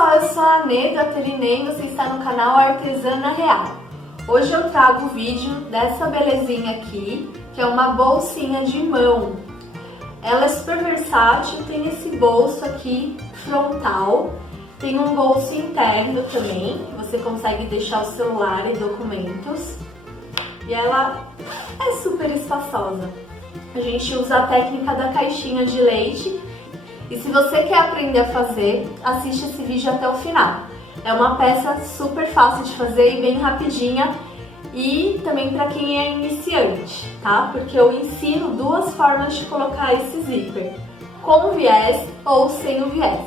pessoal, eu sou a Nê do Ateliê Ney, você está no canal Artesana Real. Hoje eu trago o vídeo dessa belezinha aqui, que é uma bolsinha de mão. Ela é super versátil, tem esse bolso aqui frontal, tem um bolso interno também, que você consegue deixar o celular e documentos. E ela é super espaçosa. A gente usa a técnica da caixinha de leite. E se você quer aprender a fazer, assiste esse vídeo até o final. É uma peça super fácil de fazer e bem rapidinha, e também para quem é iniciante, tá? Porque eu ensino duas formas de colocar esse zíper, com o viés ou sem o viés.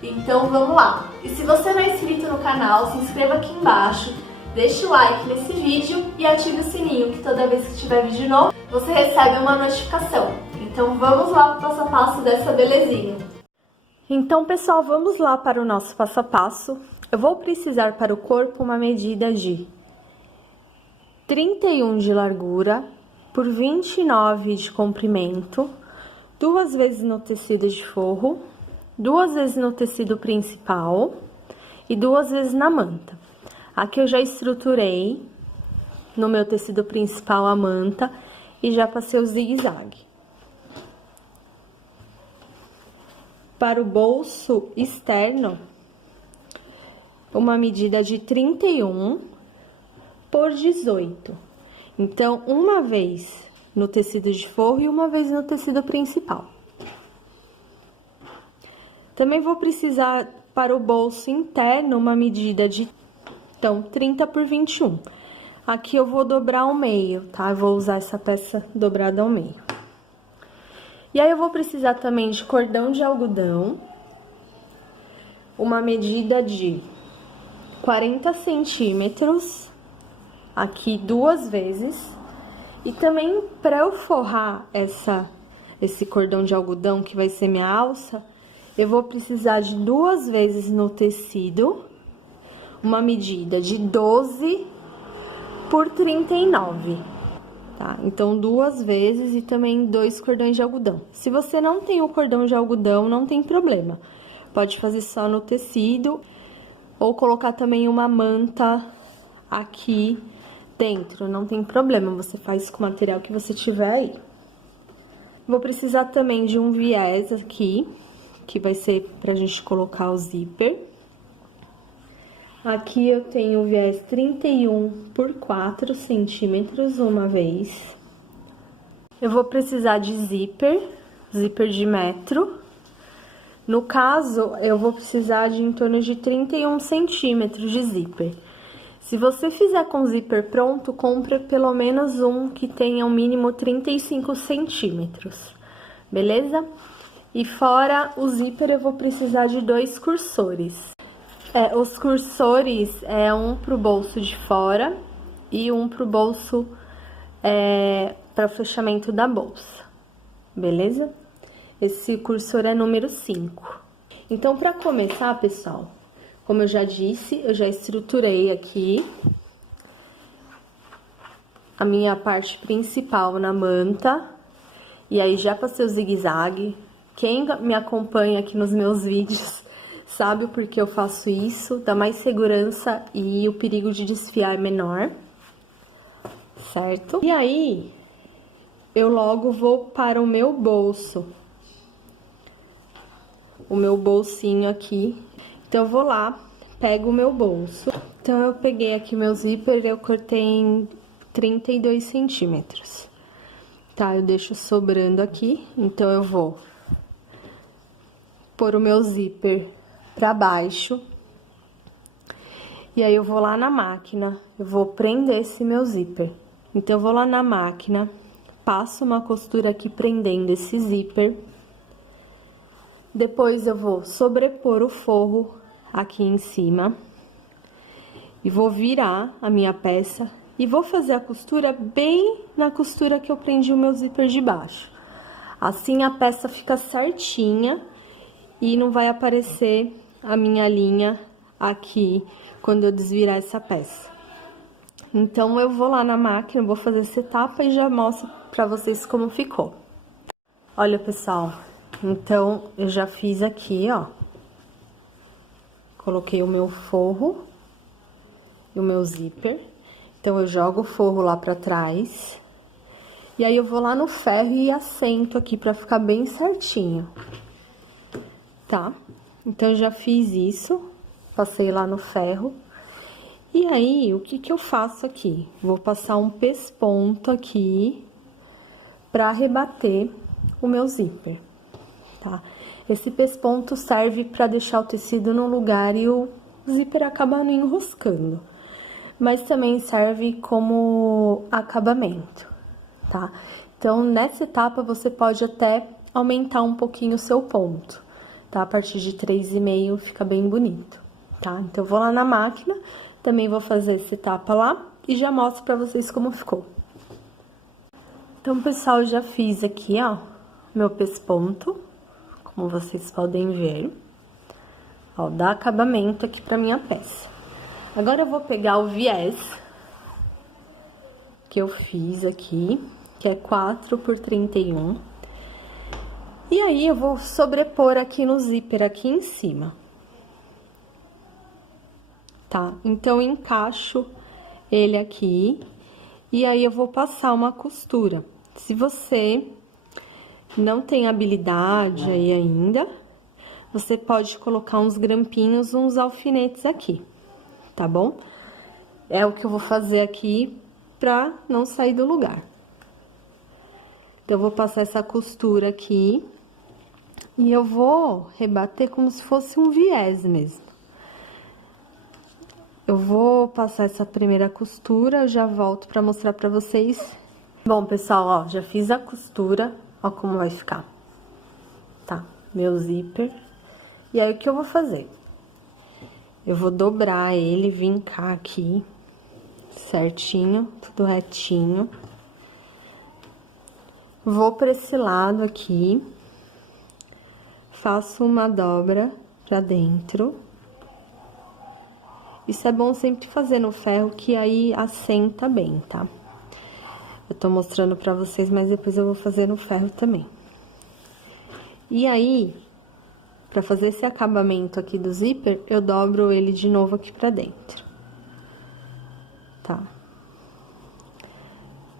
Então vamos lá! E se você não é inscrito no canal, se inscreva aqui embaixo, deixe o like nesse vídeo e ative o sininho, que toda vez que tiver vídeo novo, você recebe uma notificação. Então vamos lá para o passo a passo dessa belezinha. Então, pessoal, vamos lá para o nosso passo a passo. Eu vou precisar para o corpo uma medida de 31 de largura por 29 de comprimento, 2 vezes no tecido de forro, 2 vezes no tecido principal e 2 vezes na manta. Aqui eu já estruturei no meu tecido principal a manta e já passei o zigue-zague. Para o bolso externo, uma medida de 31 por 18. Então, uma vez no tecido de forro e uma vez no tecido principal. Também vou precisar para o bolso interno uma medida de 30 por 21. Aqui eu vou dobrar ao meio, tá? Eu vou usar essa peça dobrada ao meio. E aí eu vou precisar também de cordão de algodão, uma medida de 40 centímetros, aqui 2 vezes. E também para eu forrar esse cordão de algodão, que vai ser minha alça, eu vou precisar de 2 vezes no tecido, uma medida de 12 por 39. Tá? Então, 2 vezes e também 2 cordões de algodão. Se você não tem o cordão de algodão, não tem problema. Pode fazer só no tecido ou colocar também uma manta aqui dentro, não tem problema. Você faz com o material que você tiver aí. Vou precisar também de um viés aqui, que vai ser pra gente colocar o zíper. Aqui eu tenho o viés 31 por 4 centímetros uma vez. Eu vou precisar de zíper de metro. No caso, eu vou precisar de em torno de 31 centímetros de zíper. Se você fizer com zíper pronto, compre pelo menos um que tenha um mínimo 35 centímetros, beleza? E fora o zíper, eu vou precisar de 2 cursores. Os cursores é um pro bolso de fora e um pro bolso para o fechamento da bolsa, beleza? Esse cursor é número 5. Então, para começar, pessoal, como eu já disse, eu já estruturei aqui a minha parte principal na manta, e aí já passei o zigue-zague. Quem me acompanha aqui nos meus vídeos sabe o porquê eu faço isso, dá mais segurança e o perigo de desfiar é menor, certo? E aí, eu logo vou para o meu bolso, o meu bolsinho aqui. Então, eu vou lá, pego o meu bolso. Então, eu peguei aqui meu zíper, eu cortei em 32 centímetros, tá? Eu deixo sobrando aqui, então eu vou pôr o meu zíper pra baixo, e aí eu vou lá na máquina, eu vou prender esse meu zíper. Então, eu vou lá na máquina, passo uma costura aqui prendendo esse zíper, depois eu vou sobrepor o forro aqui em cima, e vou virar a minha peça, e vou fazer a costura bem na costura que eu prendi o meu zíper de baixo. Assim, a peça fica certinha e não vai aparecer a minha linha aqui quando eu desvirar essa peça. Então, eu vou lá na máquina, vou fazer essa etapa e já mostro pra vocês como ficou. Olha, pessoal, então, eu já fiz aqui, ó, Coloquei o meu forro e o meu zíper. Então, eu jogo o forro lá pra trás. E aí, eu vou lá no ferro e assento aqui pra ficar bem certinho. Tá? Então, eu já fiz isso. Passei lá no ferro. E aí, o que que eu faço aqui? Vou passar um pesponto aqui pra rebater o meu zíper, tá? Esse pesponto serve pra deixar o tecido no lugar e o zíper acaba não enroscando. Mas também serve como acabamento, tá? Então, nessa etapa, você pode até aumentar um pouquinho o seu ponto, tá? A partir de 3,5 fica bem bonito, tá? Então, eu vou lá na máquina, também vou fazer essa etapa lá e já mostro pra vocês como ficou. Então, pessoal, eu já fiz aqui, ó, meu pesponto, como vocês podem ver. Ó, dá acabamento aqui pra minha peça. Agora, eu vou pegar o viés que eu fiz aqui, que é 4 por 31. E aí, eu vou sobrepor aqui no zíper, aqui em cima. Tá? Então, eu encaixo ele aqui. E aí, eu vou passar uma costura. Se você não tem habilidade aí ainda, você pode colocar uns grampinhos, uns alfinetes aqui, tá bom? É o que eu vou fazer aqui pra não sair do lugar. Então, eu vou passar essa costura aqui e eu vou rebater como se fosse um viés mesmo. Eu vou passar essa primeira costura, já volto pra mostrar pra vocês. Bom, pessoal, ó, já fiz a costura, ó como vai ficar, tá? Meu zíper. E aí, o que eu vou fazer? Eu vou dobrar ele, vincar aqui, certinho, tudo retinho. Vou pra esse lado aqui, faço uma dobra pra dentro. Isso é bom sempre fazer no ferro, que aí assenta bem, tá? Eu tô mostrando pra vocês, mas depois eu vou fazer no ferro também. E aí, pra fazer esse acabamento aqui do zíper, eu dobro ele de novo aqui pra dentro. Tá?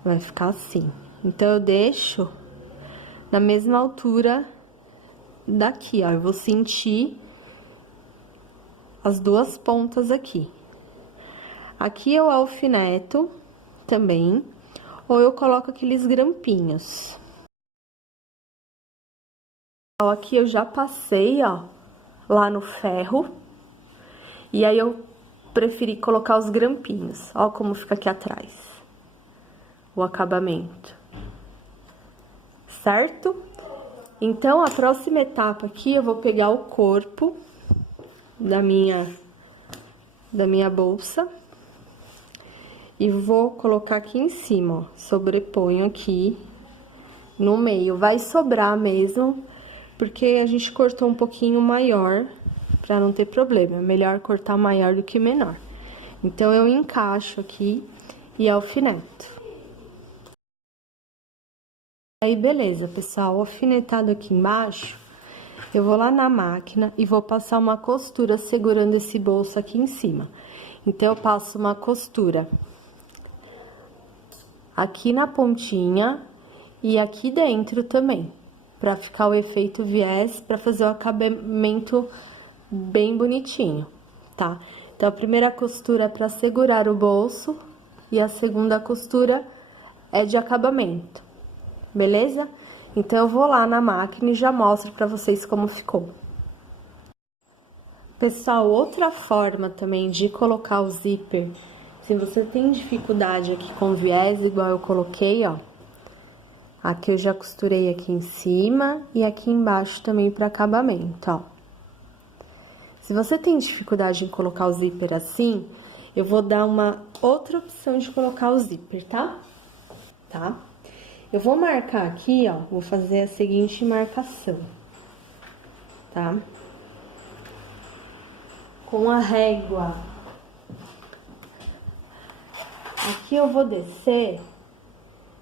Vai ficar assim. Então, eu deixo na mesma altura daqui, ó. Eu vou sentir as duas pontas aqui. Aqui eu alfineto também, ou eu coloco aqueles grampinhos. Aqui eu já passei, ó, lá no ferro, e aí eu preferi colocar os grampinhos. Ó como fica aqui atrás o acabamento, certo? Então, a próxima etapa aqui, eu vou pegar o corpo da minha bolsa e vou colocar aqui em cima, ó, sobreponho aqui no meio. Vai sobrar mesmo, porque a gente cortou um pouquinho maior, pra não ter problema. É melhor cortar maior do que menor. Então, eu encaixo aqui e alfineto. Aí, beleza, pessoal, alfinetado aqui embaixo, eu vou lá na máquina e vou passar uma costura segurando esse bolso aqui em cima. Então, eu passo uma costura aqui na pontinha e aqui dentro também, pra ficar o efeito viés, pra fazer o acabamento bem bonitinho, tá? Então, a primeira costura é pra segurar o bolso e a segunda costura é de acabamento. Beleza? Então, eu vou lá na máquina e já mostro pra vocês como ficou. Pessoal, outra forma também de colocar o zíper, se você tem dificuldade aqui com viés, igual eu coloquei, ó. Aqui eu já costurei aqui em cima e aqui embaixo também para acabamento, ó. Se você tem dificuldade em colocar o zíper assim, eu vou dar uma outra opção de colocar o zíper, tá? Tá? Eu vou marcar aqui, ó, vou fazer a seguinte marcação, tá? Com a régua. Aqui eu vou descer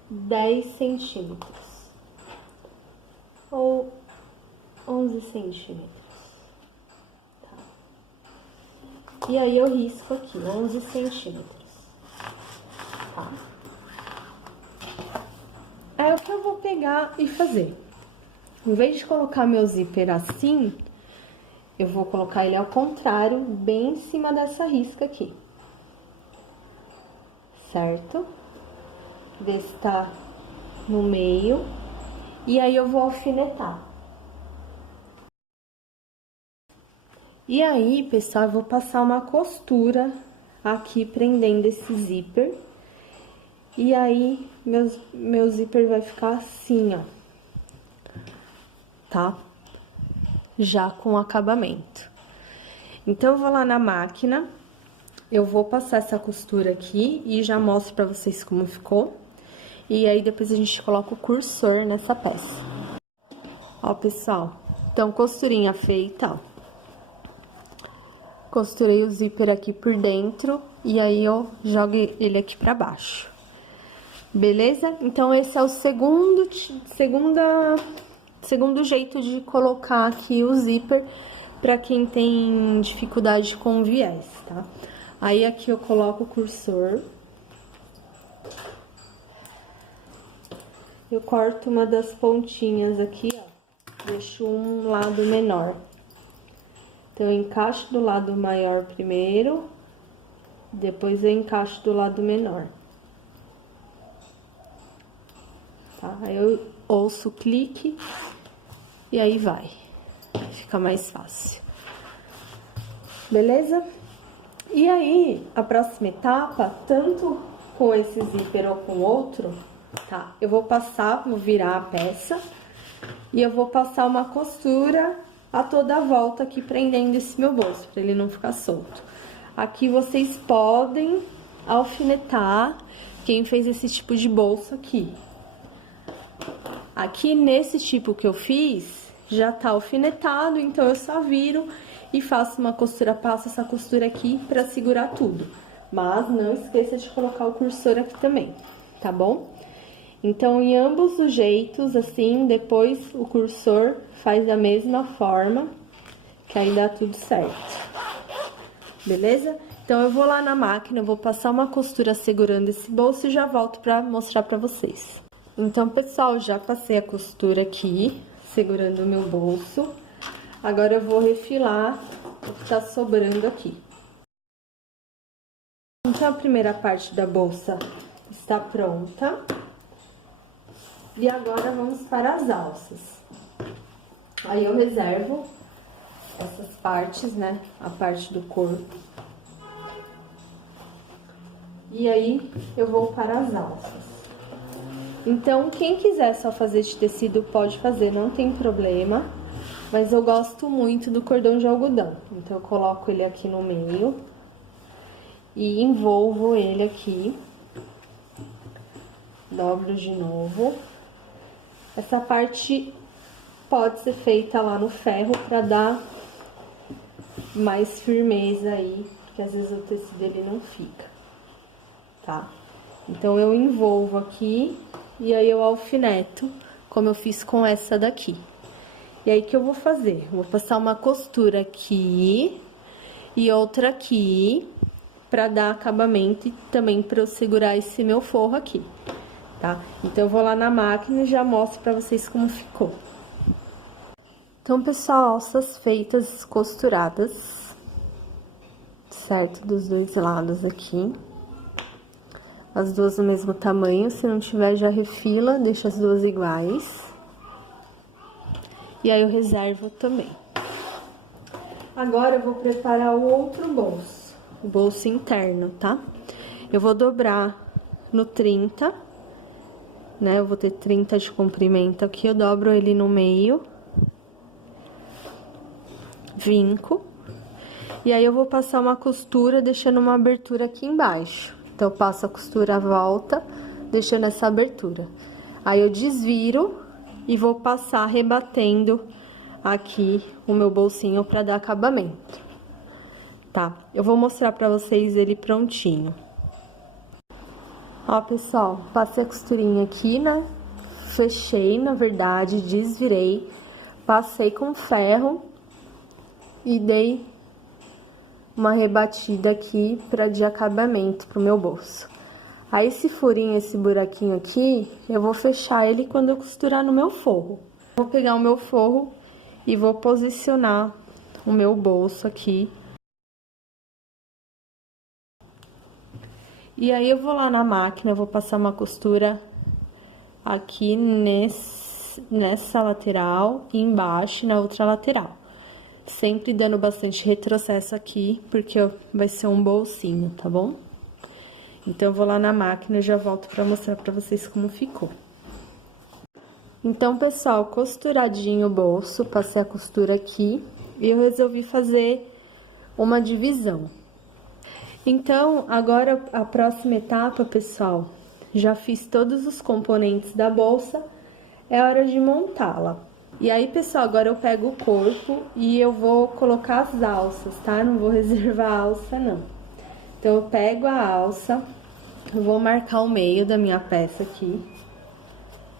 10 centímetros. Ou 11 centímetros. Tá? E aí eu risco aqui, 11 centímetros, tá? É o que eu vou pegar e fazer. Em vez de colocar meu zíper assim, eu vou colocar ele ao contrário, bem em cima dessa risca aqui. Certo? Ver se tá no meio. E aí eu vou alfinetar. E aí, pessoal, eu vou passar uma costura aqui prendendo esse zíper. E aí, meu zíper vai ficar assim, ó. Tá? Já com acabamento. Então, eu vou lá na máquina, eu vou passar essa costura aqui e já mostro pra vocês como ficou. E aí, depois a gente coloca o cursor nessa peça. Ó, pessoal, então, costurinha feita, ó. Costurei o zíper aqui por dentro e aí eu jogo ele aqui pra baixo. Beleza? Então, esse é o segundo jeito de colocar aqui o zíper pra quem tem dificuldade com viés, tá? Aí, aqui eu coloco o cursor. Eu corto uma das pontinhas aqui, ó. Deixo um lado menor. Então, eu encaixo do lado maior primeiro, depois eu encaixo do lado menor. Tá? Aí eu ouço o clique e aí vai. Fica mais fácil. Beleza? E aí, a próxima etapa, tanto com esse zíper ou com outro, tá? Eu vou virar a peça e eu vou passar uma costura a toda a volta aqui prendendo esse meu bolso, pra ele não ficar solto. Aqui vocês podem alfinetar quem fez esse tipo de bolso aqui. Aqui nesse tipo que eu fiz, já tá alfinetado, então eu só viro e faço uma costura, passo essa costura aqui pra segurar tudo. Mas não esqueça de colocar o cursor aqui também, tá bom? Então, em ambos os jeitos, assim, depois o cursor faz da mesma forma, que aí dá tudo certo. Beleza? Então, eu vou lá na máquina, eu vou passar uma costura segurando esse bolso e já volto pra mostrar pra vocês. Então, pessoal, já passei a costura aqui, segurando o meu bolso. Agora, eu vou refilar o que tá sobrando aqui. Então, a primeira parte da bolsa está pronta. E agora, vamos para as alças. Aí, eu reservo essas partes, né? A parte do corpo. E aí, eu vou para as alças. Então, quem quiser só fazer de tecido, pode fazer, não tem problema. Mas eu gosto muito do cordão de algodão. Então, eu coloco ele aqui no meio. E envolvo ele aqui. Dobro de novo. Essa parte pode ser feita lá no ferro pra dar mais firmeza aí, porque às vezes o tecido ele não fica, tá? Então, eu envolvo aqui e aí eu alfineto, como eu fiz com essa daqui. E aí, o que eu vou fazer? Eu vou passar uma costura aqui e outra aqui, pra dar acabamento e também pra eu segurar esse meu forro aqui. Tá? Então, eu vou lá na máquina e já mostro pra vocês como ficou. Então, pessoal, alças feitas, costuradas, certo? Dos dois lados aqui. As duas do mesmo tamanho, se não tiver, já refila, deixa as duas iguais. E aí, eu reservo também. Agora, eu vou preparar o outro bolso, o bolso interno, tá? Eu vou dobrar no 30, né? Eu vou ter 30 de comprimento aqui, eu dobro ele no meio, vinco, e aí eu vou passar uma costura deixando uma abertura aqui embaixo. Então, eu passo a costura à volta, deixando essa abertura. Aí, eu desviro e vou passar rebatendo aqui o meu bolsinho pra dar acabamento, tá? Eu vou mostrar pra vocês ele prontinho. Ó, pessoal, passei a costurinha aqui, né? Fechei, na verdade, desvirei, passei com ferro e dei uma rebatida aqui para de acabamento pro meu bolso. Aí esse furinho, esse buraquinho aqui, eu vou fechar ele quando eu costurar no meu forro. Vou pegar o meu forro e vou posicionar o meu bolso aqui. E aí eu vou lá na máquina, eu vou passar uma costura aqui nessa lateral e embaixo na outra lateral. Sempre dando bastante retrocesso aqui, porque vai ser um bolsinho, tá bom? Então, eu vou lá na máquina e já volto pra mostrar pra vocês como ficou. Então, pessoal, costuradinho o bolso, passei a costura aqui e eu resolvi fazer uma divisão. Então, agora a próxima etapa, pessoal, já fiz todos os componentes da bolsa, é hora de montá-la. E aí, pessoal, agora eu pego o corpo e eu vou colocar as alças, tá? Não vou reservar a alça, não. Então, eu pego a alça, eu vou marcar o meio da minha peça aqui.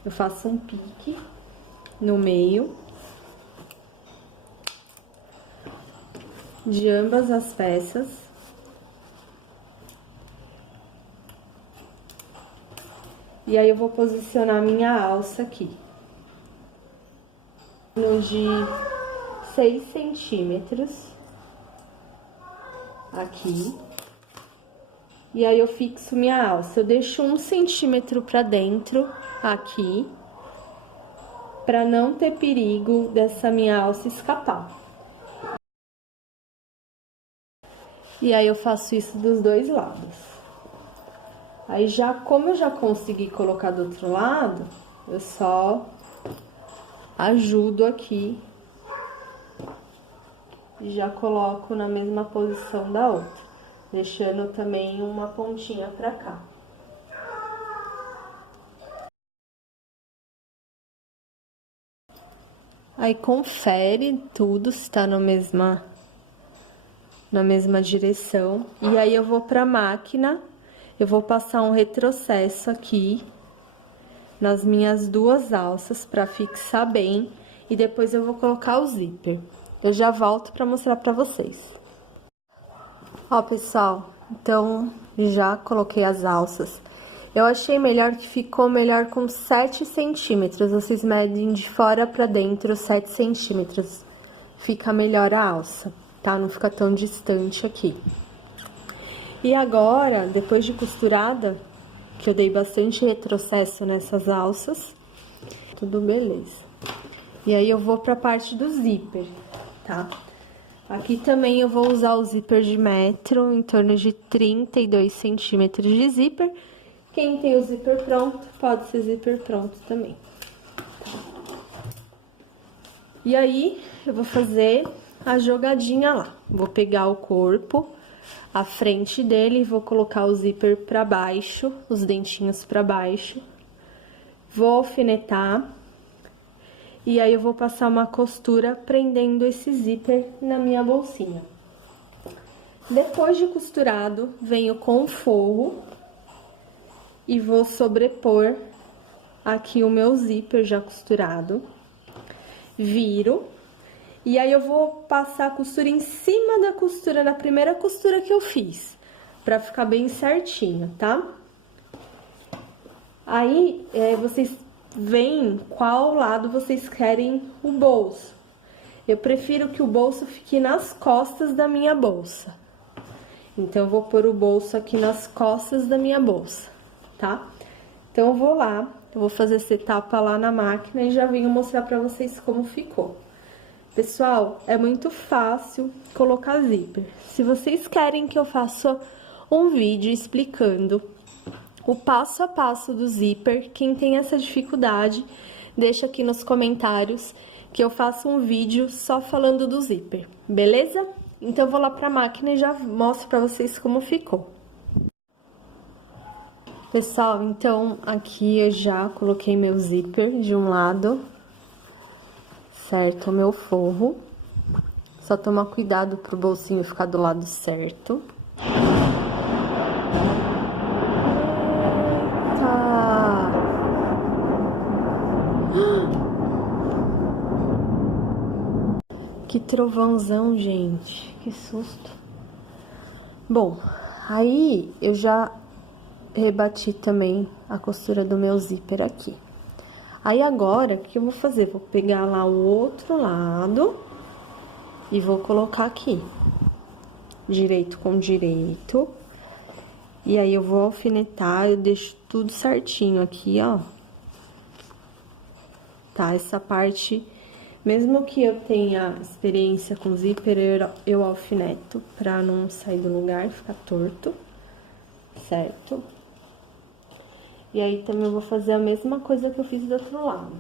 Eu faço um pique no meio de ambas as peças. E aí, eu vou posicionar a minha alça aqui. No de 6 centímetros. Aqui. E aí, eu fixo minha alça. Eu deixo 1 centímetro pra dentro, aqui. Pra não ter perigo dessa minha alça escapar. E aí, eu faço isso dos dois lados. Aí, como eu já consegui colocar do outro lado, eu só ajudo aqui e já coloco na mesma posição da outra, deixando também uma pontinha pra cá. Aí, confere tudo se tá na mesma direção. E aí, eu vou pra máquina, eu vou passar um retrocesso aqui nas minhas duas alças pra fixar bem e depois eu vou colocar o zíper. Eu já volto pra mostrar pra vocês. Ó, pessoal, então já coloquei as alças. Eu achei melhor que ficou melhor com 7 centímetros. Vocês medem de fora pra dentro 7 centímetros. Fica melhor a alça, tá? Não fica tão distante aqui. E agora, depois de costurada, que eu dei bastante retrocesso nessas alças, tudo beleza. E aí, eu vou pra parte do zíper, tá? Aqui também eu vou usar o zíper de metro, em torno de 32 centímetros de zíper. Quem tem o zíper pronto, pode ser zíper pronto também. E aí, eu vou fazer a jogadinha lá. Vou pegar o corpo, a frente dele, e vou colocar o zíper pra baixo, os dentinhos pra baixo. Vou alfinetar. E aí, eu vou passar uma costura prendendo esse zíper na minha bolsinha. Depois de costurado, venho com o forro e vou sobrepor aqui o meu zíper já costurado. Viro. E aí, eu vou passar a costura em cima da costura, da primeira costura que eu fiz, pra ficar bem certinho, tá? Aí, vocês veem qual lado vocês querem o bolso. Eu prefiro que o bolso fique nas costas da minha bolsa. Então, eu vou pôr o bolso aqui nas costas da minha bolsa, tá? Então, eu vou lá, eu vou fazer essa etapa lá na máquina e já venho mostrar pra vocês como ficou. Pessoal, é muito fácil colocar zíper. Se vocês querem que eu faça um vídeo explicando o passo a passo do zíper, quem tem essa dificuldade, deixa aqui nos comentários que eu faço um vídeo só falando do zíper, beleza? Então, eu vou lá pra máquina e já mostro pra vocês como ficou. Pessoal, então, aqui eu já coloquei meu zíper de um lado, certo? O meu forro. Só tomar cuidado pro bolsinho ficar do lado certo. Eita! Que trovãozão, gente. Que susto. Bom, aí eu já rebati também a costura do meu zíper aqui. Aí agora, o que eu vou fazer? Vou pegar lá o outro lado e vou colocar aqui, direito com direito. E aí eu vou alfinetar, eu deixo tudo certinho aqui, ó. Tá, essa parte, mesmo que eu tenha experiência com zíper, eu alfineto pra não sair do lugar, ficar torto, certo? E aí também eu vou fazer a mesma coisa que eu fiz do outro lado.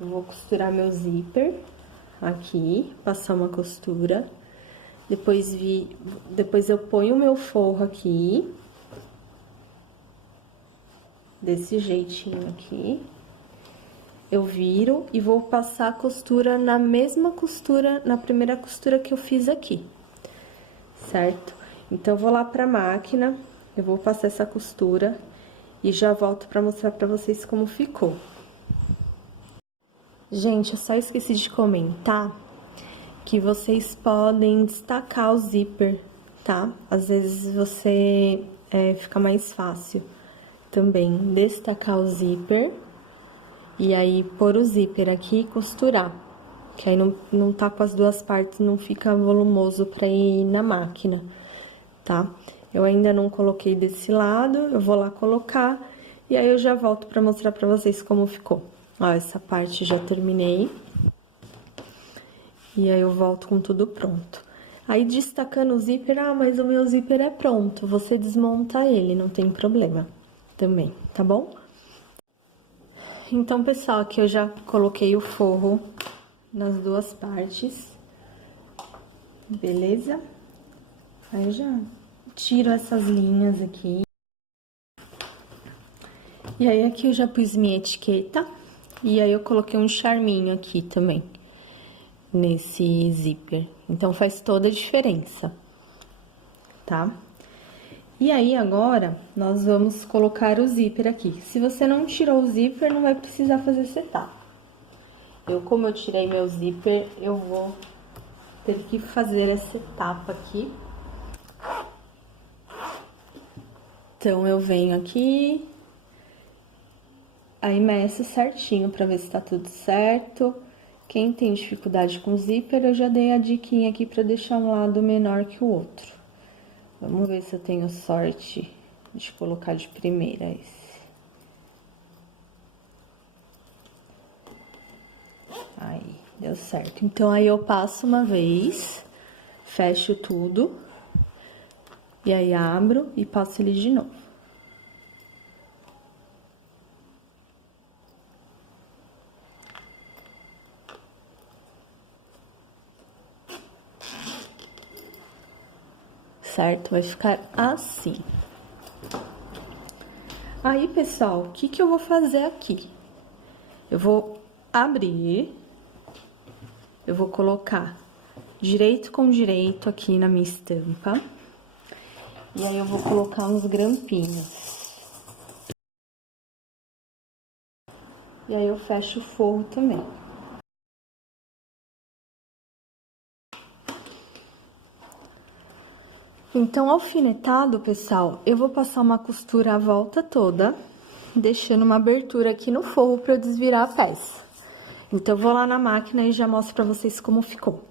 Eu vou costurar meu zíper aqui, passar uma costura. Depois eu ponho o meu forro aqui. Desse jeitinho aqui. Eu viro e vou passar a costura na mesma costura, na primeira costura que eu fiz aqui. Certo? Então, eu vou lá pra máquina, eu vou passar essa costura e já volto pra mostrar pra vocês como ficou. Gente, eu só esqueci de comentar que vocês podem destacar o zíper, tá? Às vezes você fica mais fácil também destacar o zíper e aí pôr o zíper aqui e costurar. Que aí não tá com as duas partes, não fica volumoso pra ir na máquina, tá? Eu ainda não coloquei desse lado, eu vou lá colocar e aí eu já volto pra mostrar pra vocês como ficou. Ó, essa parte já terminei. E aí eu volto com tudo pronto. Aí destacando o zíper, mas o meu zíper é pronto. Você desmonta ele, não tem problema também, tá bom? Então, pessoal, aqui eu já coloquei o forro nas duas partes. Beleza? Aí eu já tiro essas linhas aqui. E aí aqui eu já pus minha etiqueta. E aí eu coloquei um charminho aqui também, nesse zíper. Então, faz toda a diferença, tá? E aí, agora, nós vamos colocar o zíper aqui. Se você não tirou o zíper, não vai precisar fazer setar. Como eu tirei meu zíper, eu vou ter que fazer essa etapa aqui. Então, eu venho aqui, aí meço certinho pra ver se tá tudo certo. Quem tem dificuldade com zíper, eu já dei a diquinha aqui pra deixar um lado menor que o outro. Vamos ver se eu tenho sorte de colocar de primeira esse. Aí, deu certo. Então, aí eu passo uma vez, fecho tudo, e aí abro e passo ele de novo. Certo? Vai ficar assim. Aí, pessoal, o que eu vou fazer aqui? Eu vou abrir, eu vou colocar direito com direito aqui na minha estampa. E aí, eu vou colocar uns grampinhos. E aí, eu fecho o forro também. Então, alfinetado, pessoal, eu vou passar uma costura à volta toda, deixando uma abertura aqui no forro pra eu desvirar a peça. Então, eu vou lá na máquina e já mostro pra vocês como ficou.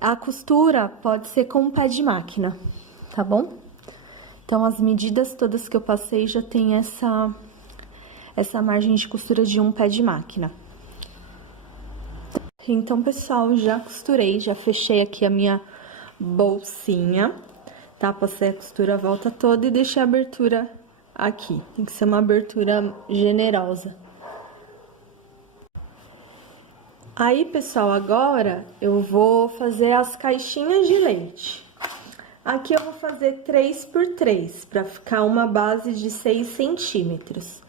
A costura pode ser com um pé de máquina, tá bom? Então, as medidas todas que eu passei já tem essa margem de costura de um pé de máquina. Então, pessoal, já costurei, já fechei aqui a minha bolsinha. Tá? Passei a costura a volta toda e deixei a abertura aqui. Tem que ser uma abertura generosa. Aí, pessoal, agora eu vou fazer as caixinhas de leite. Aqui eu vou fazer 3 por 3, pra ficar uma base de 6 centímetros.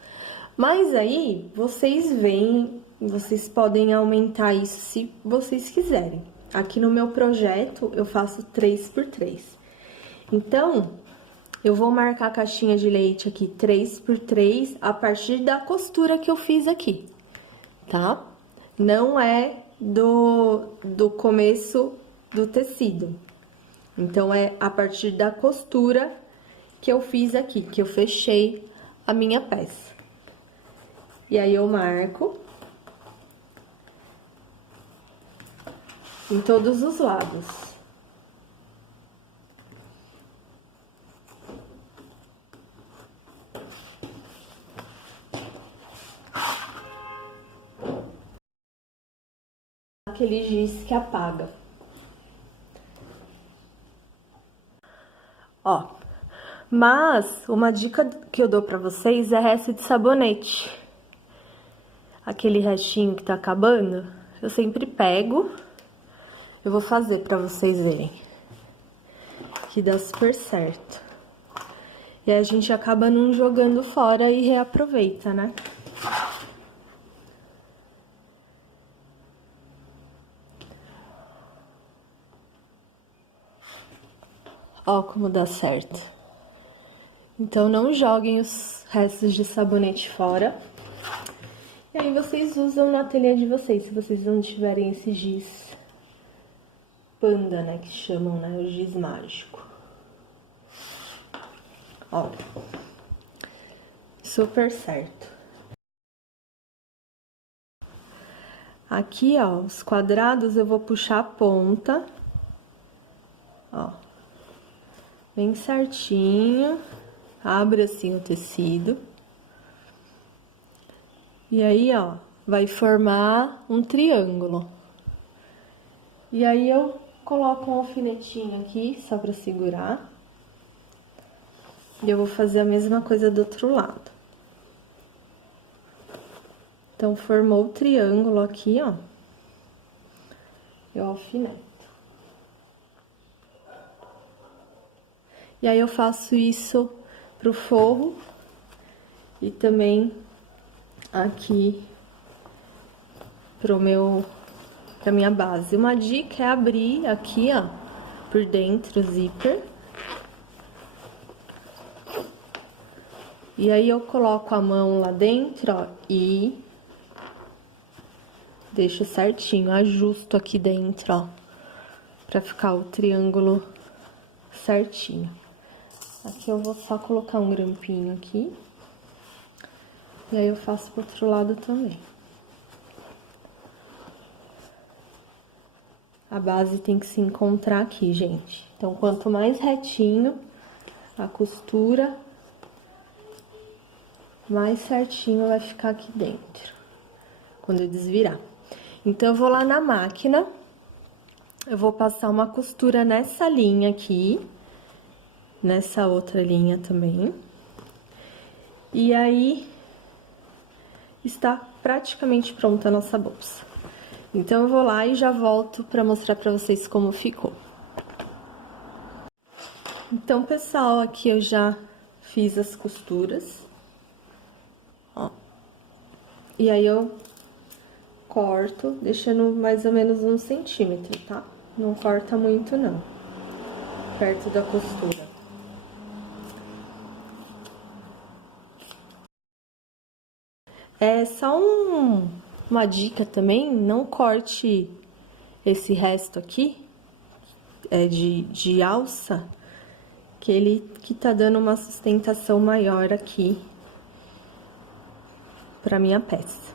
Mas aí, vocês veem, vocês podem aumentar isso se vocês quiserem. Aqui no meu projeto, eu faço 3 por 3. Então, eu vou marcar a caixinha de leite aqui 3 por 3 a partir da costura que eu fiz aqui, tá? Não é do começo do tecido. Então, é a partir da costura que eu fiz aqui, que eu fechei a minha peça. E aí, eu marco em todos os lados. Aquele giz que apaga. Ó, mas uma dica que eu dou pra vocês é resto de sabonete. Aquele restinho que tá acabando, eu sempre pego. Eu vou fazer pra vocês verem. Que dá super certo. E aí a gente acaba não jogando fora e reaproveita, né? Ó como dá certo. Então, não joguem os restos de sabonete fora. E aí, vocês usam no ateliê de vocês, se vocês não tiverem esse giz panda, né, que chamam, né, o giz mágico. Olha, super certo. Aqui, ó, os quadrados eu vou puxar a ponta, ó, bem certinho, abre assim o tecido. E aí, ó, vai formar um triângulo. E aí, eu coloco um alfinetinho aqui, só pra segurar. E eu vou fazer a mesma coisa do outro lado. Então, formou o triângulo aqui, ó. Eu alfineto. E aí, eu faço isso pro forro e também aqui pra minha base. Uma dica é abrir aqui, ó, por dentro o zíper. E aí, eu coloco a mão lá dentro, ó, e deixo certinho, ajusto aqui dentro, ó, pra ficar o triângulo certinho. Aqui eu vou só colocar um grampinho aqui. E aí, eu faço pro outro lado também. A base tem que se encontrar aqui, gente. Então, quanto mais retinho a costura, mais certinho vai ficar aqui dentro, quando eu desvirar. Então, eu vou lá na máquina, eu vou passar uma costura nessa linha aqui, nessa outra linha também. E aí, está praticamente pronta a nossa bolsa. Então, eu vou lá e já volto para mostrar para vocês como ficou. Então, pessoal, aqui eu já fiz as costuras, ó. E aí, eu corto, deixando mais ou menos 1 centímetro, tá? Não corta muito, não, perto da costura. É só uma dica também, não corte esse resto aqui, de alça, que tá dando uma sustentação maior aqui pra minha peça,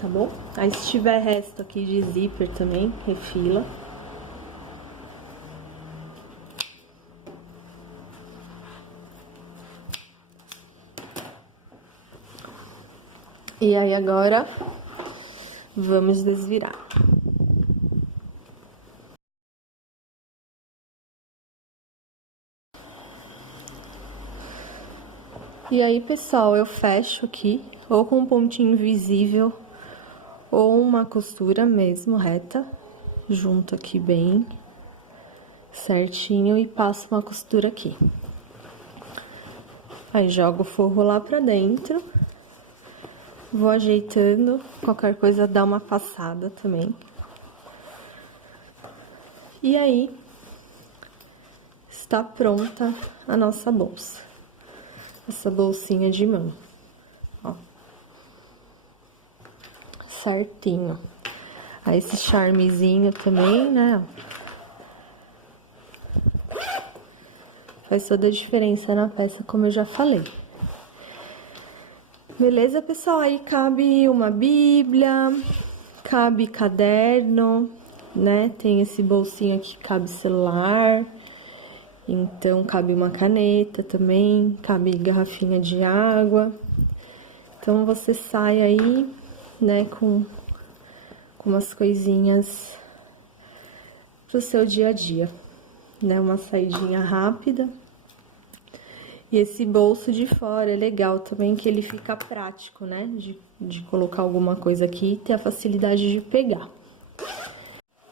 tá bom? Aí, se tiver resto aqui de zíper também, refila. E aí, agora, vamos desvirar. E aí, pessoal, eu fecho aqui, ou com um pontinho invisível, ou uma costura mesmo, reta, junto aqui bem certinho e passo uma costura aqui. Aí, jogo o forro lá pra dentro, vou ajeitando, qualquer coisa dá uma passada também. E aí, está pronta a nossa bolsa. Essa bolsinha de mão, ó. Certinho. Aí, esse charmezinho também, né, ó. Faz toda a diferença na peça, como eu já falei. Beleza, pessoal? Aí cabe uma bíblia, cabe caderno, né? Tem esse bolsinho aqui que cabe celular. Então, cabe uma caneta também, cabe garrafinha de água. Então, você sai aí, né, com umas coisinhas pro seu dia a dia, né? Uma saidinha rápida. E esse bolso de fora é legal também, que ele fica prático, né? De colocar alguma coisa aqui e ter a facilidade de pegar.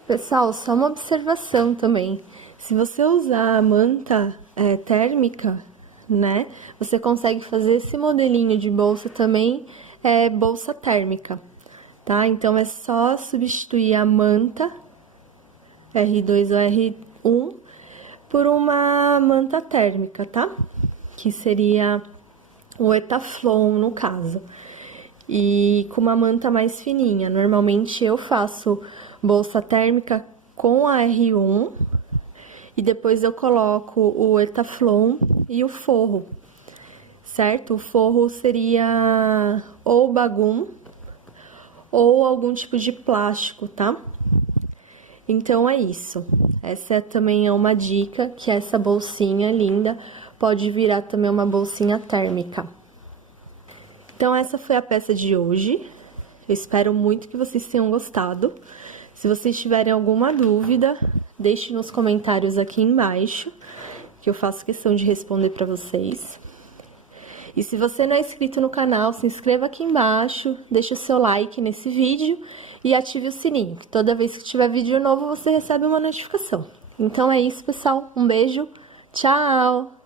Pessoal, só uma observação também. Se você usar a manta térmica, né? Você consegue fazer esse modelinho de bolsa também, bolsa térmica, tá? Então, é só substituir a manta R2 ou R1 por uma manta térmica, tá? Que seria o Etaflon, no caso. E com uma manta mais fininha. Normalmente, eu faço bolsa térmica com a R1 e depois eu coloco o Etaflon e o forro, certo? O forro seria ou bagum ou algum tipo de plástico, tá? Então, é isso. Essa também é uma dica, que essa bolsinha linda pode virar também uma bolsinha térmica. Então, essa foi a peça de hoje. Eu espero muito que vocês tenham gostado. Se vocês tiverem alguma dúvida, deixe nos comentários aqui embaixo, que eu faço questão de responder para vocês. E se você não é inscrito no canal, se inscreva aqui embaixo, deixe o seu like nesse vídeo e ative o sininho, que toda vez que tiver vídeo novo você recebe uma notificação. Então é isso, pessoal. Um beijo, tchau!